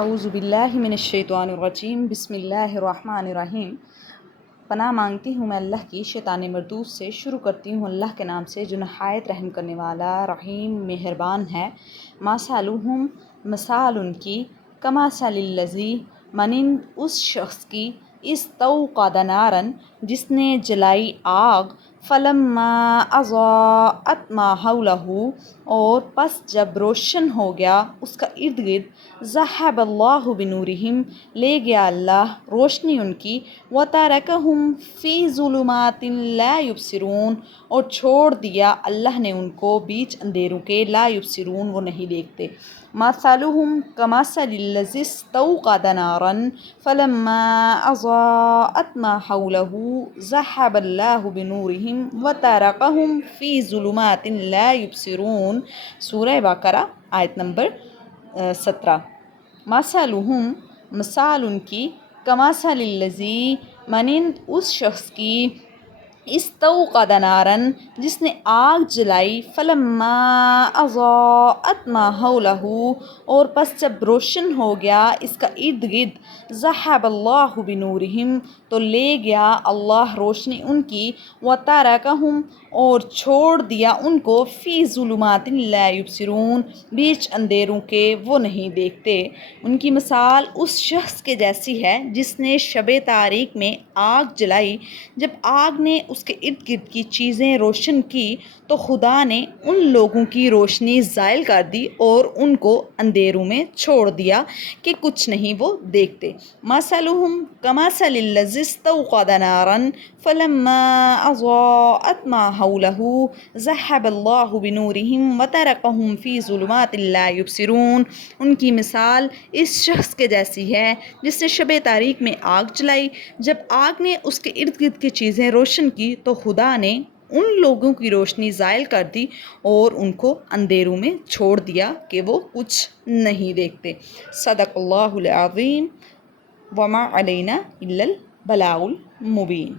اعوذ باللہ من الشیطان الرجیم، بسم اللہ الرحمن الرحیم۔ پناہ مانگتی ہوں میں اللہ کی شیطان مردود سے۔ شروع کرتی ہوں اللہ کے نام سے جو نہایت رحم کرنے والا رحیم مہربان ہے۔ مثالہم، مثال ان کی، کمثل الذی، مانند اس شخص کی، استوقد نارا، جس نے جلائی آگ، فلما اضاءت ما حولہ، اور پس جب روشن ہو گیا اس کا ارد گرد، ذہب اللہ بنورہم، لے گیا اللہ روشنی ان کی، وترکہم فی ظلمات لا یبصرون، اور چھوڑ دیا اللہ نے ان کو بیچ اندھیروں کے، لا یبصرون، وہ نہیں دیکھتے۔ مثلہم کمثل الذی استوقد نارا فلما اضاءت ما حولہ ذہب اللہ بنورہم وترکہم فی ظلمات لا یبصرون۔ سورہ بقرہ آیت نمبر 17۔ مثلہم، مثال ان کی، کمثل الذی، مانند اس شخص کی، استوقد نارا، جس نے آگ جلائی، فلما اضاءت ما حولہ، اور پس جب روشن ہو گیا اس کا ارد گرد، ذہب اللہ بنورہم، تو لے گیا اللہ روشنی ان کی، وترکہم، اور چھوڑ دیا ان کو، فی ظلمات لا یبصرون، بیچ اندھیروں کے، وہ نہیں دیکھتے۔ ان کی مثال اس شخص کے جیسی ہے جس نے شب تاریک میں آگ جلائی، جب آگ نے اس کے ارد گرد کی چیزیں روشن کی تو خدا نے ان لوگوں کی روشنی زائل کر دی اور ان کو اندھیروں میں چھوڑ دیا کہ کچھ نہیں وہ دیکھتے۔ مثلہم کمثل الذی استوقد نارا فلما اضاءت ما حولہ ذہب اللہ بنورہم وترکہم فی ظلمات لا یبصرون۔ ان کی مثال اس شخص کے جیسی ہے جس نے شب تاریک میں آگ جلائی، جب آگ نے اس کے ارد گرد کی چیزیں روشن کی تو خدا نے ان لوگوں کی روشنی زائل کر دی اور ان کو اندھیروں میں چھوڑ دیا کہ وہ کچھ نہیں دیکھتے۔ صدق اللہ العظیم، وما علینا الا البلاغ المبین۔